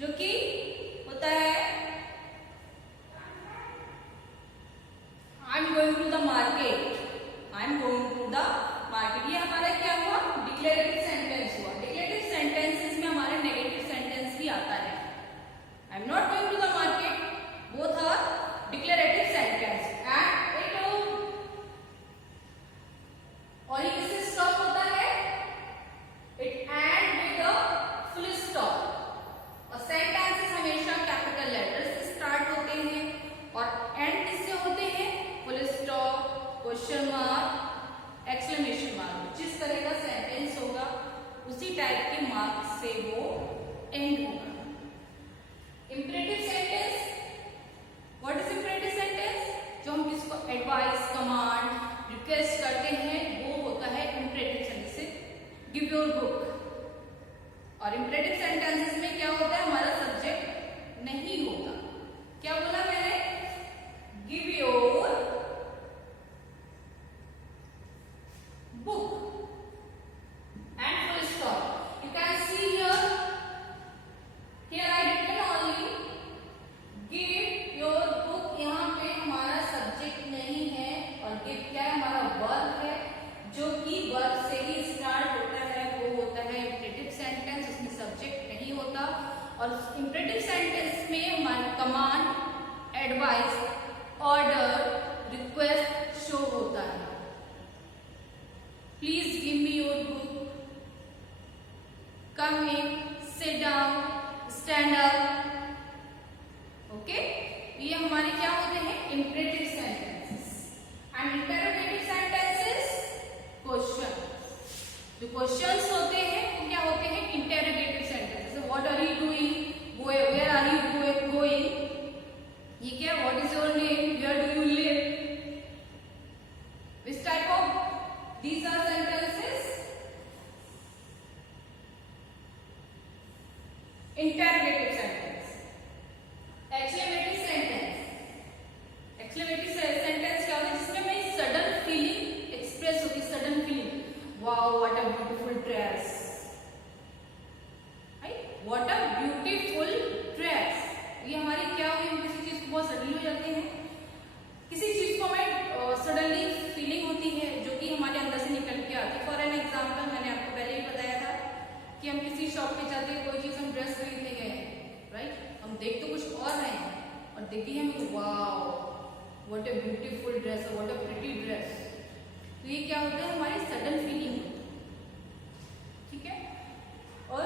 जो कि होता है I am going to the market, I am going to the market. ये हमारा क्या हुआ, डिक्लेरेटिव सेंटेंस हुआ। डिक्लेरेटिव सेंटेंसेस में हमारे नेगेटिव सेंटेंस भी आता है। I am not going to the market, both are declarative sentence. And it और ये किससे स्टॉप होता है, it end with the full stop. और सेंटेंसेस हमेशा कैपिटल लेटर से स्टार्ट होते हैं और एंड किससे होते हैं, full stop, question mark, exclamation mark. जिस तरह का सेंटेंस होगा उसी टाइप के मार्क से वो एंड होगा। Imperative sentence, what is imperative sentence, जो हम किसको एडवाइस, कमांड, रिक्वेस्ट करते हैं वो होता है imperative sentence. Give your book. और इंपरेटिव सेंटेंसेस में क्या होता है, हमारा सब्जेक्ट नहीं होता। क्या बोला मैंने, give your book and full stop. You can see here, here I written only give your book। यहाँ पे हमारा सब्जेक्ट नहीं है और give क्या है, हमारा वर्ब है, जो कि वर्ब से ही स्टार्ट होता है, वो होता है इंपरेटिव सेंटेंस, उसमें सब्जेक्ट नहीं होता। और इंपरेटिव सेंटेंस में हमारा command, advice, order, request show होता है। Please give me your book, come in, sit down, stand up, okay. ये हमारे क्या होते हैं, imperative sentences. And interrogative sentences, question. जो क्वेश्चंस होते हैं वो क्या होते हैं, interrogative sentences. What are you doing, where are you going, ये क्या, what is your name, where do you live, which type of these are sentences, interrogative sentence. Exclamatory sentence, exclamatory sentence क्या होता है, जिसमें हमें सडन फीलिंग एक्सप्रेस होती है, sudden feeling, wow what a beautiful dress, what a beautiful dress. ये हमारी क्या हुई, हम किसी चीज को बहुत सडनली हो जाते हैं, किसी चीज को हमें सडनली फीलिंग होती है जो कि हमारे अंदर से निकल के आती है। फॉर एन एग्जाम्पल, मैंने आपको पहले ही बताया था कि हम किसी शॉप पे जाते हैं, कोई चीज हम ड्रेस खरीदने गए हैं, राइट, हम देख तो कुछ और रहे हैं और देखी है हमें, wow what a beautiful dress, what a pretty dress. तो ये क्या होता है, हमारी सडन फीलिंग होती है, ठीक है। और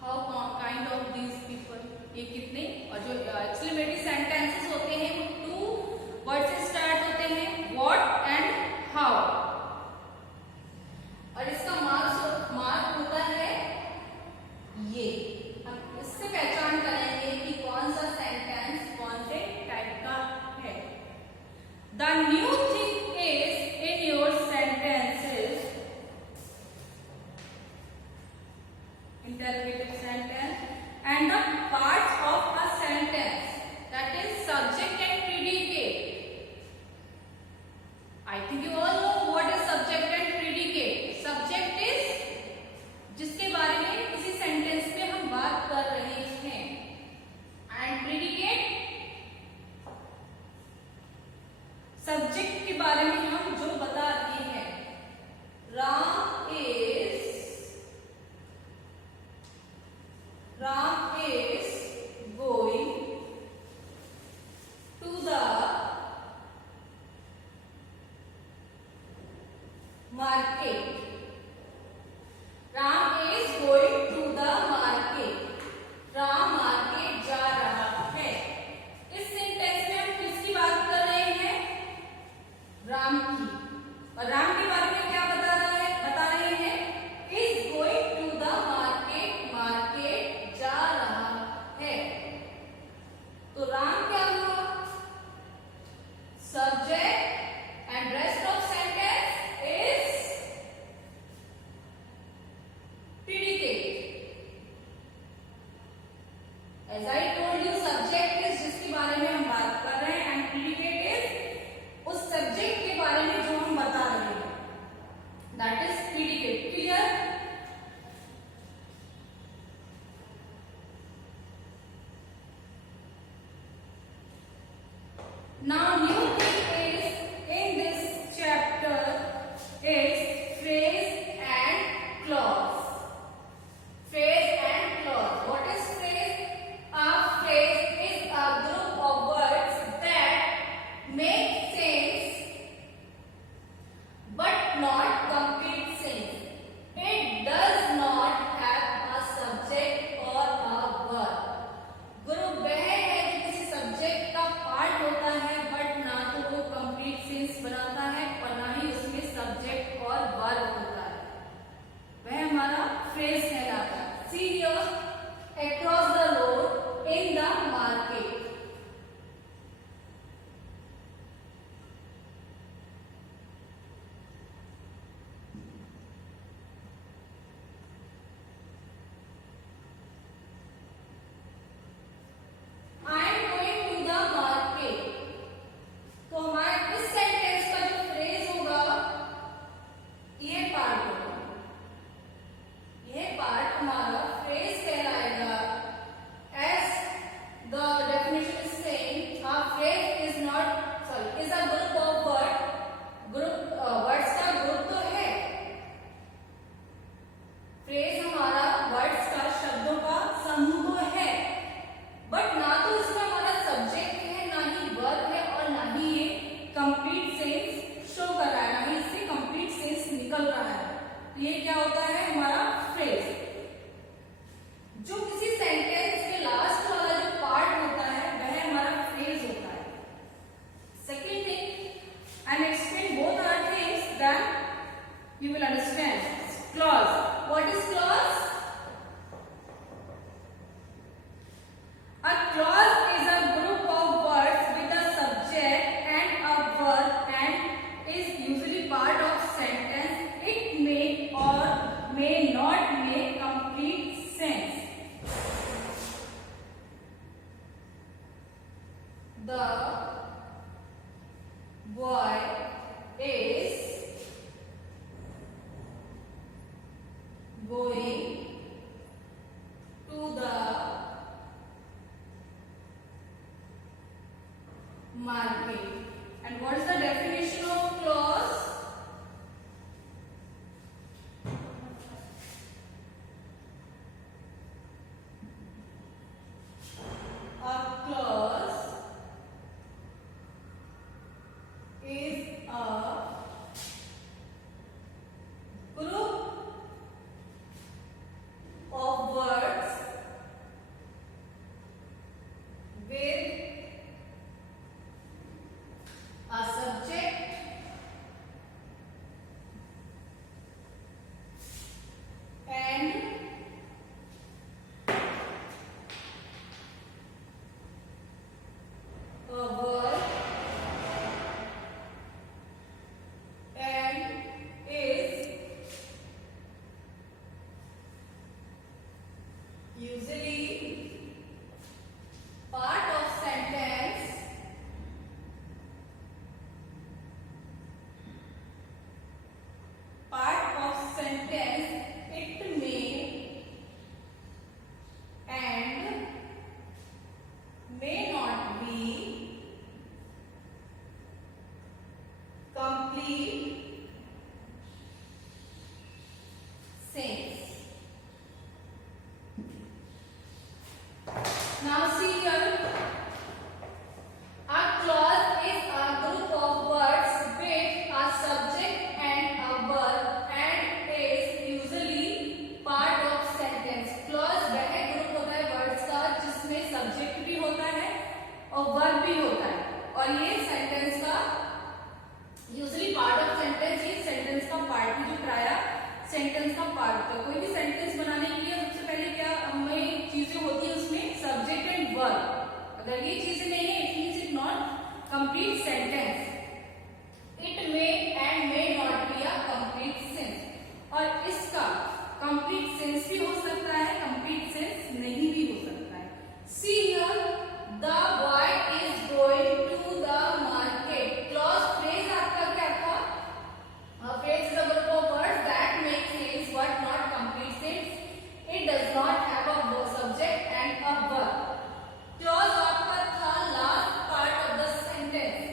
how kind of these people, ये कितने। और जो एक्सक्लेमेटरी सेंटेंसेस होते हैं वो टू वर्ड से स्टार्ट होते हैं, व्हाट एंड हाउ। और इसका मार्क होता है ये, हम इससे पहचान करेंगे कि कौन सा सेंटेंस कौन से टाइप का है। The new thing is in your sentences, interrogative sentence, and the parts of a sentence, that is subject and predicate. I think you all know what is subject and predicate. Subject is जिसके बारे में किसी सेंटेंस में हम बात कर रहे हैं, एंड प्रेडिकेट सब्जेक्ट के बारे में हम जो बता रहे हैं। Ram is going to the market, Ram is going to the market, Ram market जा रहा है। इस सेंटेंस में हम किसकी बात कर रहे हैं, राम की। और राम के बारे में क्या बता रहे हैं, is going to the market, market जा रहा है। तो राम क्या हुआ, subject, and rest of sentence is predicate. As I told you, subject is जिसके बारे में हम बात कर रहे हैं, and predicate is उस सब्जेक्ट के बारे में जो हम बता रहे हैं, that is predicate. Clear? Now new thing is in this chapter is phrase and clause. Phrase and clause. What is phrase? A phrase is a group of words that make sense but not complete sense. It does not have a subject or a verb. Group वह है जो किसी सब्जेक्ट का पार्ट होता है बट ना तो वो कंप्लीट सेंस बनाता है और ना ही उसमें सब्जेक्ट और वर्ब होता है, वह हमारा फ्रेज कहलाता है. See here, across the road in the market. तो हमारा इस सेंटेंस का जो फ्रेज होगा ये पार्ट होगा, ये पार्ट हमारा फ्रेज कहलाएगा. As the definition is saying, a phrase is not is a group of word. Group words का ग्रुप तो है. फ्रेज हमारा वर्ड्स का, शब्दों का समूह तो है बट ना तो इसमें हमारा सब्जेक्ट है, ना ही वर्ब है और ना ही ये कंप्लीट सेंस शो कर रहा है, ना ही इससे कंप्लीट सेंस निकल रहा है. तो ये क्या होता है हमारा फ्रेज. जो किसी सेंटेंस के लास्ट वाला जो पार्ट होता है वह हमारा फ्रेज होता है. Second thing, I am explain both are things then you will understand. Clause. What is clause? A clause is a group of words with a subject and a verb and is usually part of sentence. It may or may not make complete sense. The boy is going to the market. And what is the definition of clause? A clause is a group of words with a subject and a verb and is usually part of sentence. Part of sentence. It may and may not be complete sense. Now see here, a clause is a group of words with a subject and a verb and is usually part of sentence. Clause वह ग्रुप होता है वर्ड्स का जिसमें सब्जेक्ट भी होता है और वर्ब भी होता है और ये सेंटेंस का यूजुअली पार्ट ऑफ सेंटेंस, ये सेंटेंस का पार्ट भी जो प्राय सेंटेंस का पार्ट होता है. कोई भी सेंटेंस बनाने के लिए सबसे पहले क्या हमें चीजें होती है उसमें सब्जेक्ट एंड वर्ब. अगर ये चीजें नहीं है it means it not complete sentence. It may and may not be a complete sense. और इसका कंप्लीट सेंस भी हो सकता है, कंप्लीट सेंस नहीं भी हो सकता है. See here, the boy is going to the market. Clause phrase आपका क्या था? Phrase is a group of words that make sense but not complete sense. It does not have a subject and a verb. Clause आपका था last part of the sentence.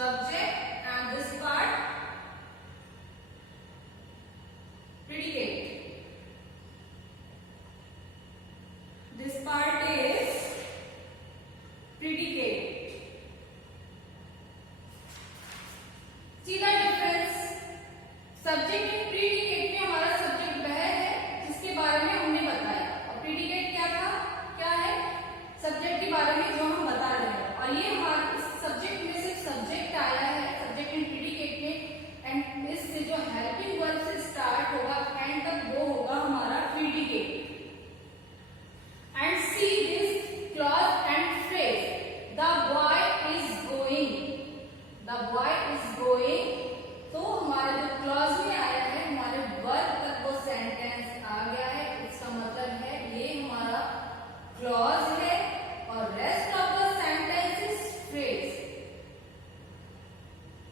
subject, and this part predicate. This part is predicate. See the difference? Subject and predicate में हमारा सब्जेक्ट वह है जिसके बारे में हमने बताया, और प्रीडिकेट क्या था, क्या है, सब्जेक्ट के बारे में जो हम बता रहे हैं। और ये हमारे सब्जेक्ट में सिर्फ सब्जेक्ट आया है, सब्जेक्ट एंड प्रीडिकेट में, एंड इससे जो हेल्पिंग वर्ब से स्टार्ट होगा एंड तक वो होगा हमारा predicate. And see this clause and phrase, the boy is going, the boy is going. तो हमारे जो क्लॉज में आया है, हमारे वर्ब तक वो सेंटेंस आ गया है, इसका मतलब है ये हमारा क्लॉज है, और rest of the sentence is phrase.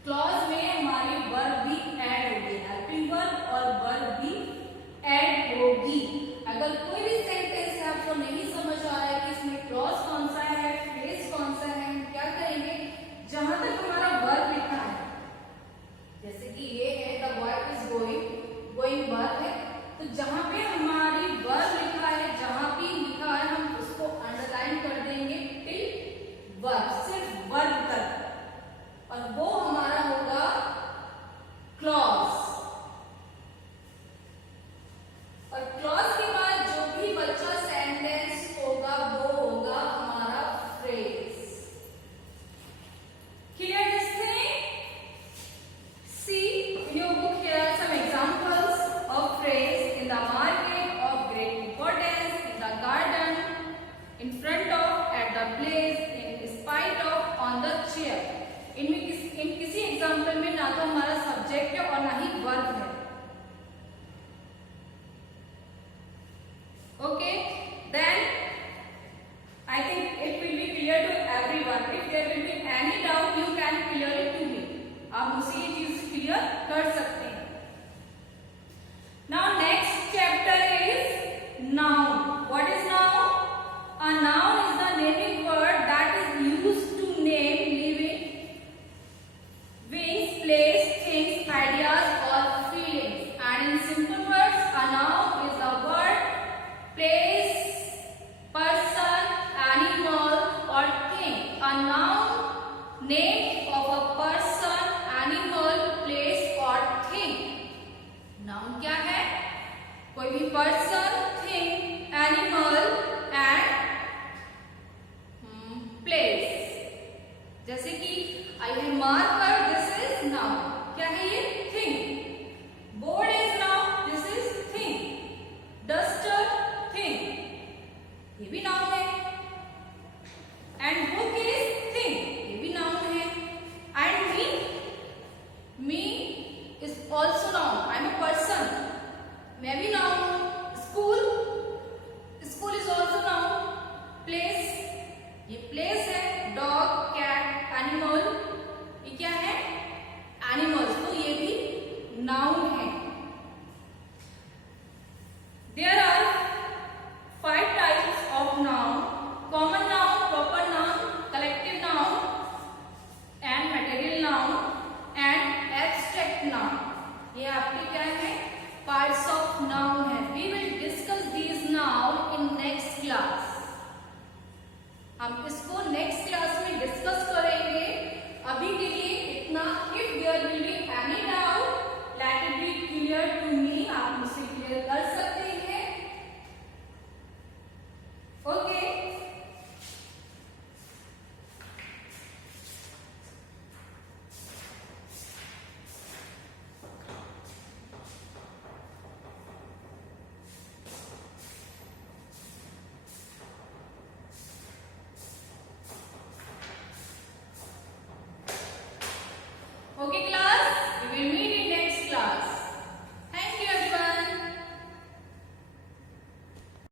Clause में हमारी वर्ब भी ऐड होगी, हेल्पिंग वर्ब और वर्ब भी ऐड होगी। अगर कोई भी सेंटेंस आपको नहीं समझ आ रहा है कि इसमें क्लॉज कौन सा है, फ्रेज कौन सा है, हम क्या करेंगे, जहां तक हमारा वर्ब लिखा है, जैसे कि ये है the boy is going, going verb है, तो जहां पे हमारी वर्ब लिखा है, जहां भी लिखा है हम उसको अंडरलाइन कर देंगे टिल वर्ब, सिर्फ वर्ब तक, और वो हमारा होगा क्लॉज। और क्लॉज के बाद जो भी बच्चा सेंटेंस होगा वो होगा हमारा phrase. Clear this thing? See in your book here are some examples of phrase in the market, of great importance, in the garden, in front of, at the place, in spite of, on the chair. इनमें इन किसी एग्जाम्पल में ना तो हमारा सब्जेक्ट है और ना ही वर्ब है। Okay, then I think it will be clear to everyone. If there will be any doubt, you can clear it to me. आप मुझसे ये चीज क्लियर कर सकते हैं। Now next chapter is noun. What is noun? A noun is the naming word that is used to name living beings, place, things, ideas or feelings. And in simple words, a noun is a word, place, person, animal or thing. A noun name of a person, animal, place और thing. Noun क्या है? कोई भी person, thing, animal and place. जैसे कि I have marker, this is noun, क्या है ये? Thing. Board is noun, this is thing. Duster, thing, ये भी नाउन है। एंड बुक इज थिंग, ये भी नाउन है। And me is also noun, I am a person, मैं भी नाउन हूं।